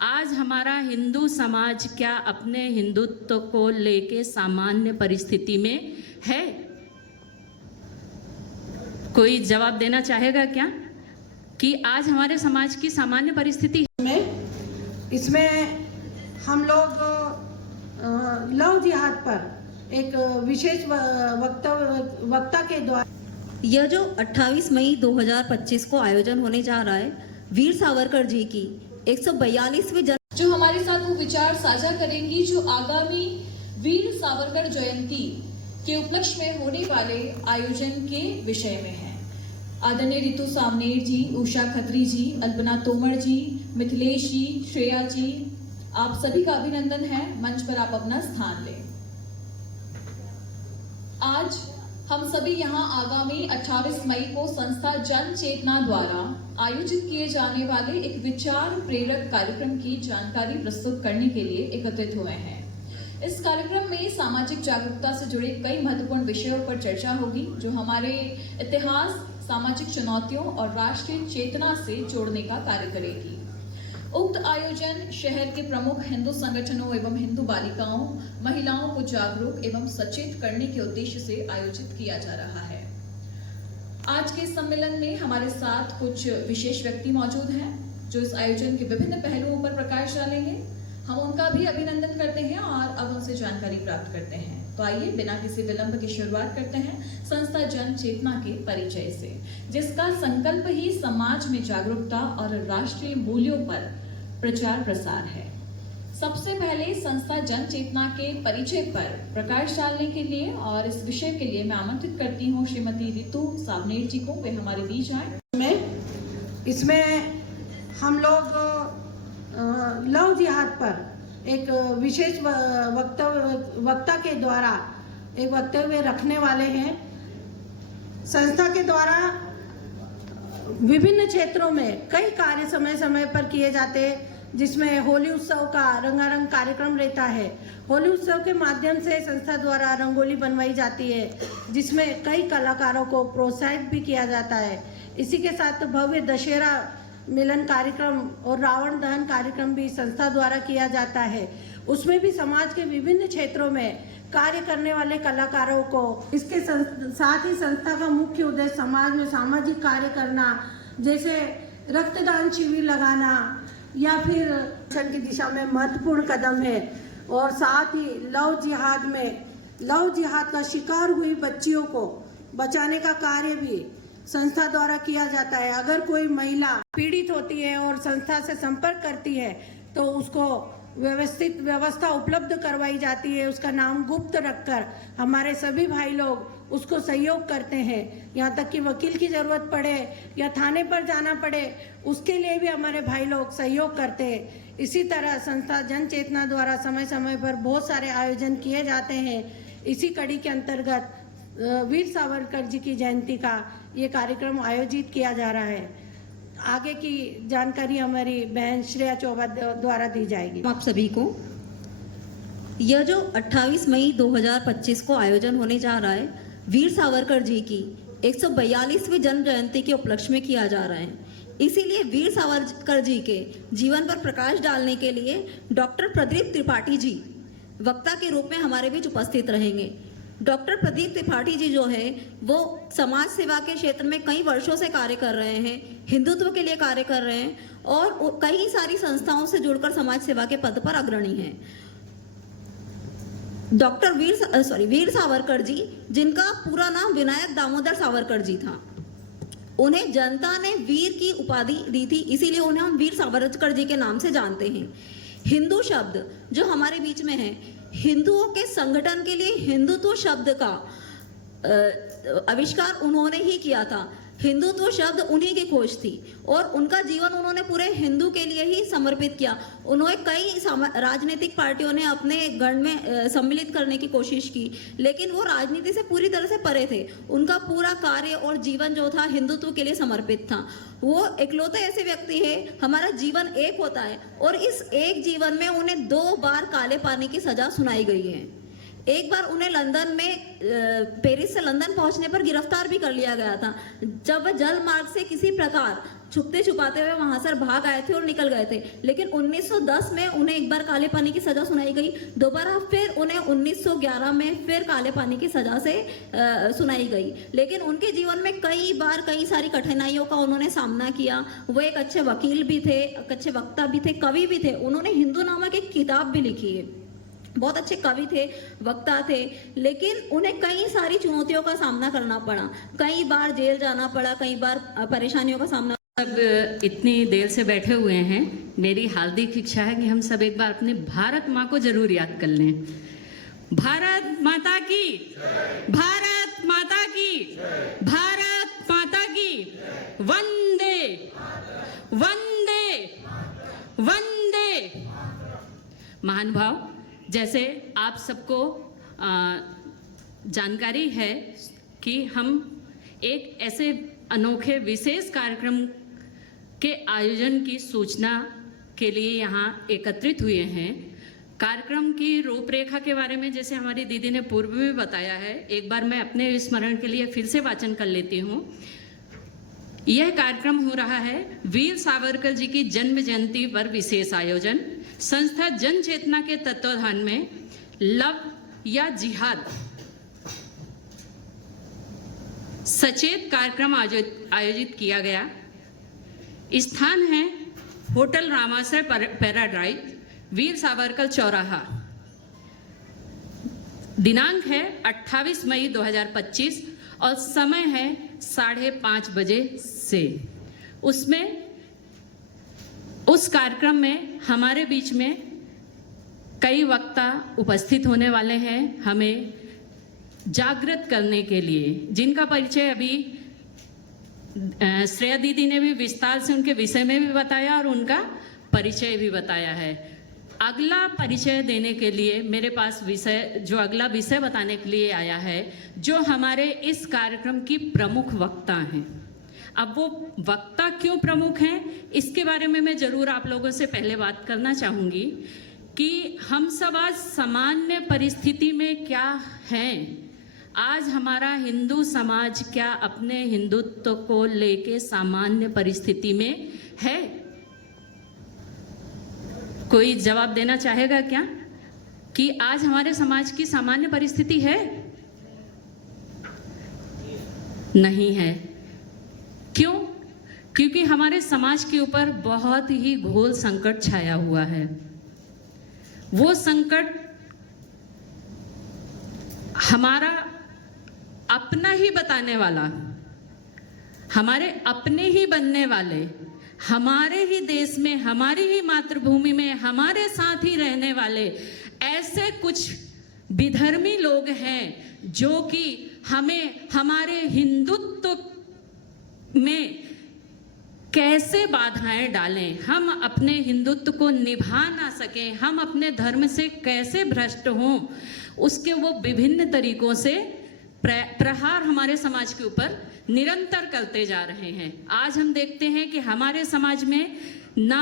आज हमारा हिंदू समाज क्या अपने हिंदुत्व को लेके सामान्य परिस्थिति में है? कोई जवाब देना चाहेगा क्या कि आज हमारे समाज की सामान्य परिस्थिति में इसमें हम लोग लव जिहाद पर एक विशेष वक्ता के द्वारा यह जो 28 मई 2025 को आयोजन होने जा रहा है, वीर सावरकर जी की 142वीं जो हमारे साथ वो विचार साझा करेंगी जो आगामी वीर सावरकर जयंती के उपलक्ष्य में होने वाले आयोजन के विषय में है। आदरणीय रितु सामनेर जी, उषा खत्री जी, अल्पना तोमर जी, मिथिलेश जी, श्रेया जी, आप सभी का अभिनंदन है। मंच पर आप अपना स्थान लें। आज हम सभी यहाँ आगामी 28 मई को संस्था जन चेतना द्वारा आयोजित किए जाने वाले एक विचार प्रेरक कार्यक्रम की जानकारी प्रस्तुत करने के लिए एकत्रित हुए हैं। इस कार्यक्रम में सामाजिक जागरूकता से जुड़े कई महत्वपूर्ण विषयों पर चर्चा होगी जो हमारे इतिहास, सामाजिक चुनौतियों और राष्ट्रीय चेतना से जोड़ने का कार्य करेगी। उक्त आयोजन शहर के प्रमुख हिंदू संगठनों एवं हिंदू बालिकाओं, महिलाओं को जागरूक एवं सचेत करने के उद्देश्य से आयोजित किया जा रहा है। आज के सम्मेलन में हमारे साथ कुछ विशेष व्यक्ति मौजूद हैं जो इस आयोजन के विभिन्न पहलुओं पर प्रकाश डालेंगे। हम उनका भी अभिनंदन करते हैं और अब उनसे जानकारी प्राप्त करते हैं। तो आइए बिना किसी विलंब की शुरुआत करते हैं संस्था जन चेतना के परिचय से, जिसका संकल्प ही समाज में जागरूकता और राष्ट्रीय मूल्यों पर प्रचार प्रसार है। सबसे पहले संस्था जन चेतना के परिचय पर प्रकाश डालने के लिए और इस विषय के लिए मैं आमंत्रित करती हूँ श्रीमती रितु सामनेर जी को, वे हमारे बीच आए। इसमें हम लोग लव जिहाद पर एक विशेष वक्ता के द्वारा एक वक्तव्य रखने वाले हैं। संस्था के द्वारा विभिन्न क्षेत्रों में कई कार्य समय समय पर किए जाते हैं, जिसमें होली उत्सव का रंगारंग कार्यक्रम रहता है। होली उत्सव के माध्यम से संस्था द्वारा रंगोली बनवाई जाती है, जिसमें कई कलाकारों को प्रोत्साहित भी किया जाता है। इसी के साथ भव्य दशहरा मिलन कार्यक्रम और रावण दहन कार्यक्रम भी संस्था द्वारा किया जाता है। उसमें भी समाज के विभिन्न क्षेत्रों में कार्य करने वाले कलाकारों को इसके साथ ही संस्था का मुख्य उद्देश्य समाज में सामाजिक कार्य करना, जैसे रक्तदान शिविर लगाना या फिर शिक्षण की दिशा में महत्वपूर्ण कदम है। और साथ ही लव जिहाद का शिकार हुई बच्चियों को बचाने का कार्य भी संस्था द्वारा किया जाता है। अगर कोई महिला पीड़ित होती है और संस्था से संपर्क करती है तो उसको व्यवस्था उपलब्ध करवाई जाती है। उसका नाम गुप्त रखकर हमारे सभी भाई लोग उसको सहयोग करते हैं। यहाँ तक कि वकील की जरूरत पड़े या थाने पर जाना पड़े, उसके लिए भी हमारे भाई लोग सहयोग करते हैं। इसी तरह संस्था जन चेतना द्वारा समय समय पर बहुत सारे आयोजन किए जाते हैं। इसी कड़ी के अंतर्गत वीर सावरकर जी की जयंती का ये कार्यक्रम आयोजित किया जा रहा है। आगे की जानकारी हमारी बहन श्रेया चौबा द्वारा दी जाएगी। आप सभी को यह जो 28 मई 2025 को आयोजन होने जा रहा है, वीर सावरकर जी की 142वीं जन्म जयंती के उपलक्ष्य में किया जा रहा है। इसीलिए वीर सावरकर जी के जीवन पर प्रकाश डालने के लिए डॉक्टर प्रदीप त्रिपाठी जी वक्ता के रूप में हमारे बीच उपस्थित रहेंगे। डॉक्टर प्रदीप त्रिपाठी जी जो है वो समाज सेवा के क्षेत्र में कई वर्षों से कार्य कर रहे हैं, हिंदुत्व के लिए कार्य कर रहे हैं और कई सारी संस्थाओं से जुड़कर समाज सेवा के पद पर अग्रणी हैं। डॉक्टर वीर सावरकर जी, जिनका पूरा नाम विनायक दामोदर सावरकर जी था, उन्हें जनता ने वीर की उपाधि दी थी, इसीलिए उन्हें हम वीर सावरकर जी के नाम से जानते हैं। हिंदू शब्द जो हमारे बीच में है, हिंदुओं के संगठन के लिए हिंदुत्व शब्द का आविष्कार उन्होंने ही किया था। हिंदुत्व शब्द उन्हीं की खोज थी और उनका जीवन उन्होंने पूरे हिंदू के लिए ही समर्पित किया। उन्होंने कई राजनीतिक पार्टियों ने अपने गण में सम्मिलित करने की कोशिश की, लेकिन वो राजनीति से पूरी तरह से परे थे। उनका पूरा कार्य और जीवन जो था हिंदुत्व के लिए समर्पित था। वो इकलौते ऐसे व्यक्ति है, हमारा जीवन एक होता है और इस एक जीवन में उन्हें 2 बार काले पानी की सजा सुनाई गई है। एक बार उन्हें लंदन में पेरिस से लंदन पहुंचने पर गिरफ्तार भी कर लिया गया था, जब वह जल मार्ग से किसी प्रकार छुपते छुपाते हुए वहां से भाग आए थे और निकल गए थे। लेकिन 1910 में उन्हें एक बार काले पानी की सजा सुनाई गई, दोबारा फिर उन्हें 1911 में फिर काले पानी की सजा से सुनाई गई। लेकिन उनके जीवन में कई बार कई सारी कठिनाइयों का उन्होंने सामना किया। वो एक अच्छे वकील भी थे, अच्छे वक्ता भी थे, कवि भी थे। उन्होंने हिंदू नामक एक किताब भी लिखी है, बहुत अच्छे कवि थे, वक्ता थे। लेकिन उन्हें कई सारी चुनौतियों का सामना करना पड़ा, कई बार जेल जाना पड़ा, कई बार परेशानियों का सामना। सब इतनी देर से बैठे हुए हैं, मेरी हार्दिक इच्छा है कि हम सब एक बार अपनी भारत माँ को जरूर याद कर लें। भारत माता की, भारत माता की, भारत माता की, वंदे वंदे वंदे। महानुभाव, जैसे आप सबको जानकारी है कि हम एक ऐसे अनोखे विशेष कार्यक्रम के आयोजन की सूचना के लिए यहाँ एकत्रित हुए हैं। कार्यक्रम की रूपरेखा के बारे में जैसे हमारी दीदी ने पूर्व में बताया है, एक बार मैं अपने स्मरण के लिए फिर से वाचन कर लेती हूँ। यह कार्यक्रम हो रहा है वीर सावरकर जी की जन्म जयंती पर विशेष आयोजन। संस्था जन चेतना के तत्वाधान में लव या जिहाद सचेत कार्यक्रम आयोजित किया गया। स्थान है होटल रामाश्रय पैराडाइज, वीर सावरकर चौराहा। दिनांक है 28 मई 2025 और समय है 5:30 बजे से। उस कार्यक्रम में हमारे बीच में कई वक्ता उपस्थित होने वाले हैं, हमें जागृत करने के लिए, जिनका परिचय अभी श्रेया दीदी ने भी विस्तार से उनके विषय में भी बताया और उनका परिचय भी बताया है। अगला परिचय देने के लिए मेरे पास अगला विषय बताने के लिए आया है, जो हमारे इस कार्यक्रम की प्रमुख वक्ता हैं। अब वो वक्ता क्यों प्रमुख हैं, इसके बारे में मैं जरूर आप लोगों से पहले बात करना चाहूँगी कि हम सब आज सामान्य परिस्थिति में क्या हैं। आज हमारा हिंदू समाज क्या अपने हिंदुत्व को लेके सामान्य परिस्थिति में है? कोई जवाब देना चाहेगा क्या कि आज हमारे समाज की सामान्य परिस्थिति है? नहीं है। क्यों? क्योंकि हमारे समाज के ऊपर बहुत ही घोर संकट छाया हुआ है। वो संकट हमारा अपना ही बताने वाला, हमारे अपने ही बनने वाले, हमारे ही देश में, हमारी ही मातृभूमि में, हमारे साथ ही रहने वाले ऐसे कुछ विधर्मी लोग हैं जो कि हमें हमारे हिंदुत्व में कैसे बाधाएं डालें, हम अपने हिंदुत्व को निभा ना सकें, हम अपने धर्म से कैसे भ्रष्ट हों, उसके वो विभिन्न तरीकों से प्रहार हमारे समाज के ऊपर निरंतर करते जा रहे हैं। आज हम देखते हैं कि हमारे समाज में ना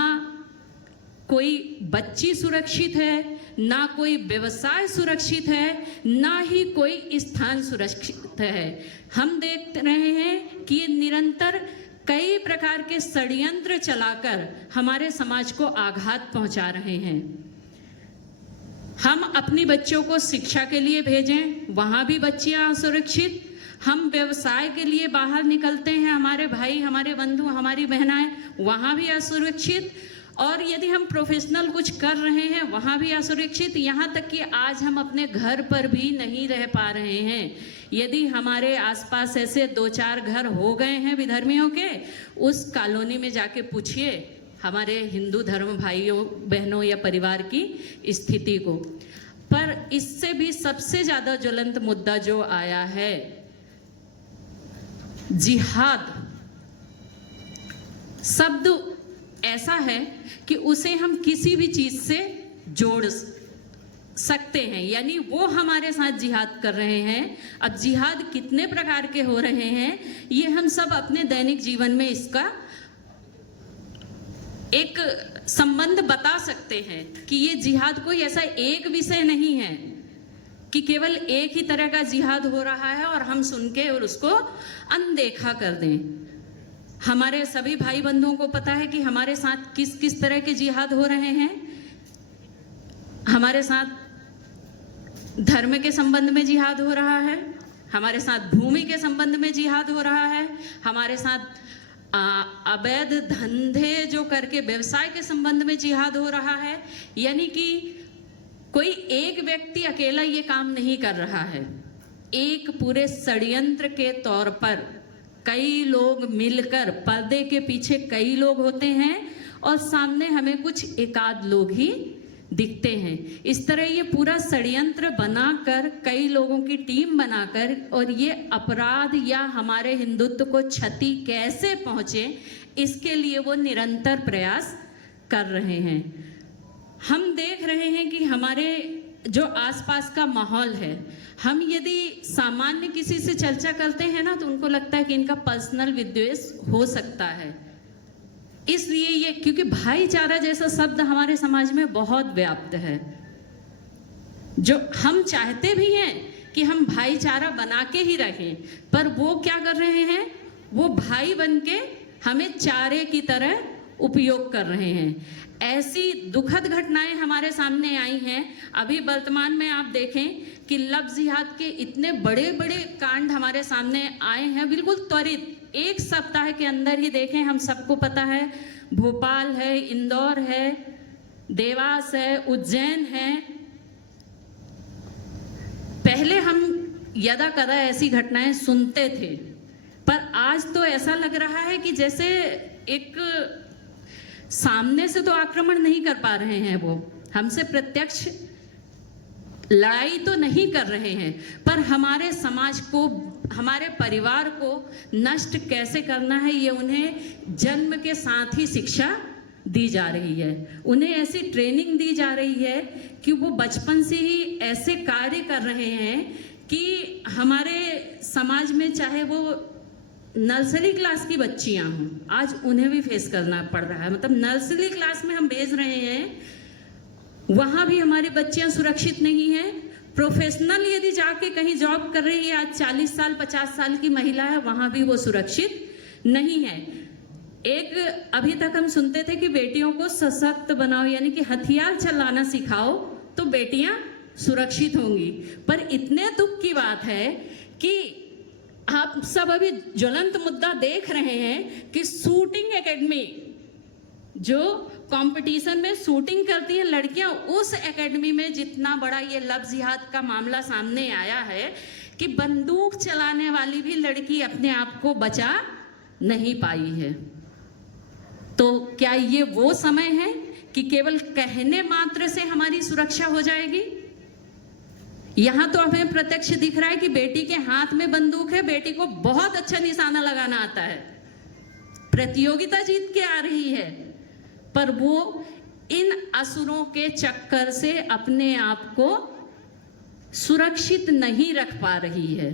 कोई बच्ची सुरक्षित है, ना कोई व्यवसाय सुरक्षित है, ना ही कोई स्थान सुरक्षित है। हम देख रहे हैं कि ये निरंतर कई प्रकार के षड्यंत्र चलाकर हमारे समाज को आघात पहुंचा रहे हैं। हम अपनी बच्चों को शिक्षा के लिए भेजें, वहाँ भी बच्चियाँ असुरक्षित। हम व्यवसाय के लिए बाहर निकलते हैं, हमारे भाई, हमारे बंधु, हमारी बहनाएं, वहाँ भी असुरक्षित। और यदि हम प्रोफेशनल कुछ कर रहे हैं, वहाँ भी असुरक्षित। यहाँ तक कि आज हम अपने घर पर भी नहीं रह पा रहे हैं। यदि हमारे आसपास ऐसे 2-4 घर हो गए हैं विधर्मियों के, उस कॉलोनी में जाके पूछिए हमारे हिंदू धर्म भाइयों बहनों या परिवार की स्थिति को। पर इससे भी सबसे ज्यादा ज्वलंत मुद्दा जो आया है, जिहाद शब्द ऐसा है कि उसे हम किसी भी चीज से जोड़ सकते हैं, यानी वो हमारे साथ जिहाद कर रहे हैं। अब जिहाद कितने प्रकार के हो रहे हैं, ये हम सब अपने दैनिक जीवन में इसका एक संबंध बता सकते हैं कि ये जिहाद कोई ऐसा एक विषय नहीं है कि केवल एक ही तरह का जिहाद हो रहा है और हम सुन के और उसको अनदेखा कर दें। हमारे सभी भाई बंधुओं को पता है कि हमारे साथ किस किस तरह के जिहाद हो रहे हैं। हमारे साथ धर्म के संबंध में जिहाद हो रहा है, हमारे साथ भूमि के संबंध में जिहाद हो रहा है, हमारे साथ अवैध धंधे जो करके व्यवसाय के संबंध में जिहाद हो रहा है। यानी कि कोई एक व्यक्ति अकेला ये काम नहीं कर रहा है, एक पूरे षड्यंत्र के तौर पर कई लोग मिलकर, पर्दे के पीछे कई लोग होते हैं और सामने हमें कुछ एकाध लोग ही दिखते हैं। इस तरह ये पूरा षड्यंत्र बनाकर, कई लोगों की टीम बनाकर, और ये अपराध या हमारे हिंदुत्व को क्षति कैसे पहुंचे, इसके लिए वो निरंतर प्रयास कर रहे हैं। हम देख रहे हैं कि हमारे जो आसपास का माहौल है, हम यदि सामान्य किसी से चर्चा करते हैं ना, तो उनको लगता है कि इनका पर्सनल विद्वेष हो सकता है। इसलिए ये, क्योंकि भाईचारा जैसा शब्द हमारे समाज में बहुत व्याप्त है, जो हम चाहते भी हैं कि हम भाईचारा बना के ही रहें, पर वो क्या कर रहे हैं, वो भाई बन के हमें चारे की तरह उपयोग कर रहे हैं। ऐसी दुखद घटनाएं हमारे सामने आई हैं। अभी वर्तमान में आप देखें कि लव जिहाद के इतने बड़े बड़े कांड हमारे सामने आए हैं, बिल्कुल त्वरित, एक सप्ताह के अंदर ही देखें। हम सबको पता है, भोपाल है, इंदौर है, देवास है, उज्जैन है। पहले हम यदा कदा ऐसी घटनाएं सुनते थे, पर आज तो ऐसा लग रहा है कि जैसे एक सामने से तो आक्रमण नहीं कर पा रहे हैं, वो हमसे प्रत्यक्ष लड़ाई तो नहीं कर रहे हैं, पर हमारे समाज को, हमारे परिवार को नष्ट कैसे करना है, ये उन्हें जन्म के साथ ही शिक्षा दी जा रही है। उन्हें ऐसी ट्रेनिंग दी जा रही है कि वो बचपन से ही ऐसे कार्य कर रहे हैं कि हमारे समाज में, चाहे वो नर्सरी क्लास की बच्चियां हों, आज उन्हें भी फेस करना पड़ रहा है। मतलब नर्सरी क्लास में हम भेज रहे हैं, वहां भी हमारी बच्चियां सुरक्षित नहीं हैं। प्रोफेशनल यदि जाके कहीं जॉब कर रही है, आज 40 साल 50 साल की महिला है, वहां भी वो सुरक्षित नहीं है। एक अभी तक हम सुनते थे कि बेटियों को सशक्त बनाओ, यानी कि हथियार चलाना सिखाओ तो बेटियां सुरक्षित होंगी। पर इतने दुख की बात है कि आप सब अभी ज्वलंत मुद्दा देख रहे हैं कि शूटिंग एकेडमी, जो कंपटीशन में शूटिंग करती हैं लड़कियां, उस एकेडमी में जितना बड़ा ये लव जिहाद का मामला सामने आया है कि बंदूक चलाने वाली भी लड़की अपने आप को बचा नहीं पाई है। तो क्या ये वो समय है कि केवल कहने मात्र से हमारी सुरक्षा हो जाएगी? यहां तो हमें प्रत्यक्ष दिख रहा है कि बेटी के हाथ में बंदूक है, बेटी को बहुत अच्छा निशाना लगाना आता है, प्रतियोगिता जीत के आ रही है, पर वो इन असुरों के चक्कर से अपने आप को सुरक्षित नहीं रख पा रही है।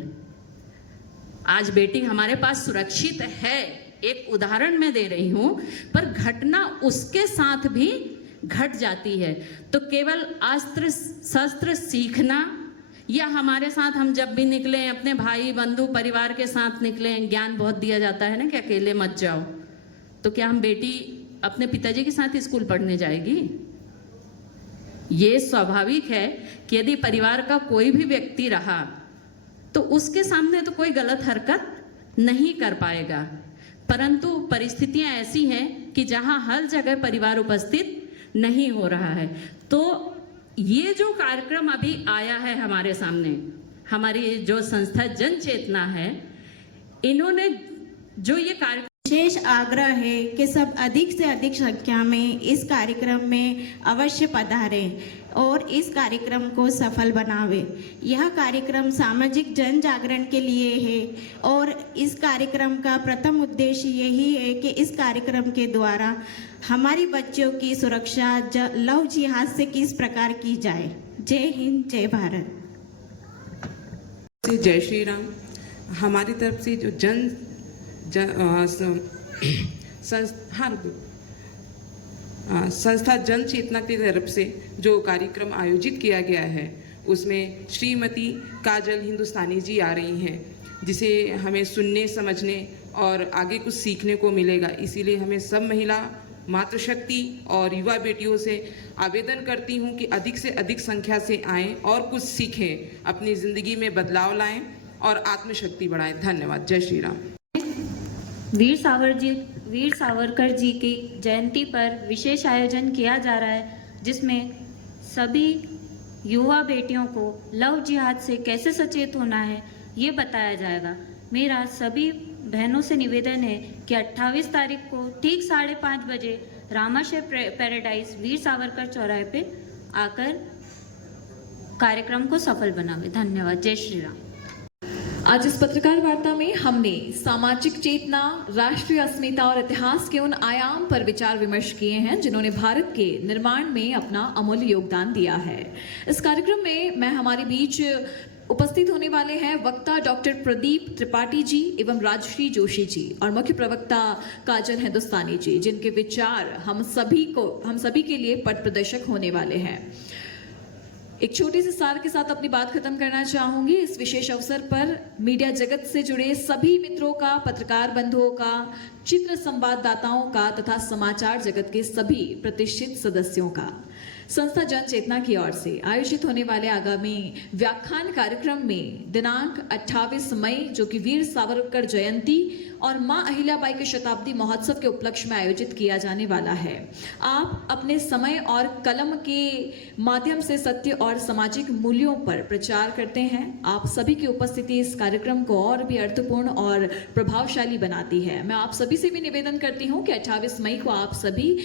आज बेटी हमारे पास सुरक्षित है, एक उदाहरण मैं दे रही हूं, पर घटना उसके साथ भी घट जाती है। तो केवल अस्त्र शस्त्र सीखना, या हमारे साथ हम जब भी निकले अपने भाई बंधु परिवार के साथ निकले, ज्ञान बहुत दिया जाता है ना कि अकेले मत जाओ, तो क्या हम बेटी अपने पिताजी के साथ स्कूल पढ़ने जाएगी? ये स्वाभाविक है कि यदि परिवार का कोई भी व्यक्ति रहा तो उसके सामने तो कोई गलत हरकत नहीं कर पाएगा, परंतु परिस्थितियां ऐसी हैं कि जहां हर जगह परिवार उपस्थित नहीं हो रहा है। तो ये जो कार्यक्रम अभी आया है हमारे सामने, हमारी जो संस्था जन चेतना है, इन्होंने जो ये कार्यक्रम, विशेष आग्रह है कि सब अधिक से अधिक संख्या में इस कार्यक्रम में अवश्य पधारें और इस कार्यक्रम को सफल बनावे। यह कार्यक्रम सामाजिक जन जागरण के लिए है और इस कार्यक्रम का प्रथम उद्देश्य यही है कि इस कार्यक्रम के द्वारा हमारी बच्चों की सुरक्षा लव जिहाद से किस प्रकार की जाए। जय हिंद, जय भारत। जय श्री राम। हमारी तरफ से जो संस्था जन चेतना की तरफ से जो कार्यक्रम आयोजित किया गया है, उसमें श्रीमती काजल हिंदुस्तानी जी आ रही हैं, जिसे हमें सुनने, समझने और आगे कुछ सीखने को मिलेगा। इसीलिए हमें सब महिला मातृशक्ति और युवा बेटियों से आवेदन करती हूँ कि अधिक से अधिक संख्या से आएं और कुछ सीखें, अपनी ज़िंदगी में बदलाव लाएं और आत्मशक्ति बढ़ाएं। धन्यवाद। जय श्री राम। वीर सावरकर जी की जयंती पर विशेष आयोजन किया जा रहा है, जिसमें सभी युवा बेटियों को लव जिहाद से कैसे सचेत होना है ये बताया जाएगा। मेरा सभी बहनों से निवेदन है कि 28 तारीख को ठीक 5:30 बजे रामाशय पैराडाइज वीर सावरकर चौराहे पे आकर कार्यक्रम को सफल बनावे। धन्यवाद। जय श्री राम। आज इस पत्रकार वार्ता में हमने सामाजिक चेतना, राष्ट्रीय अस्मिता और इतिहास के उन आयाम पर विचार विमर्श किए हैं जिन्होंने भारत के निर्माण में अपना अमूल्य योगदान दिया है। इस कार्यक्रम में मैं हमारे बीच उपस्थित होने वाले हैं वक्ता डॉक्टर प्रदीप त्रिपाठी जी एवं राजश्री जोशी जी और मुख्य प्रवक्ता काजल हिंदुस्तानी जी, जिनके विचार हम सभी के लिए पथ प्रदर्शक होने वाले हैं। एक छोटे से सार के साथ अपनी बात खत्म करना चाहूंगी। इस विशेष अवसर पर मीडिया जगत से जुड़े सभी मित्रों का, पत्रकार बंधुओं का, चित्र संवाददाताओं का तथा समाचार जगत के सभी प्रतिष्ठित सदस्यों का संस्था जन चेतना की ओर से आयोजित होने वाले आगामी व्याख्यान कार्यक्रम में दिनांक 28 मई, जो कि वीर सावरकर जयंती और मां अहिल्याबाई के शताब्दी महोत्सव के उपलक्ष्य में आयोजित किया जाने वाला है। आप अपने समय और कलम के माध्यम से सत्य और सामाजिक मूल्यों पर प्रचार करते हैं। आप सभी की उपस्थिति इस कार्यक्रम को और भी अर्थपूर्ण और प्रभावशाली बनाती है। मैं आप सभी से भी निवेदन करती हूँ कि 28 मई को आप सभी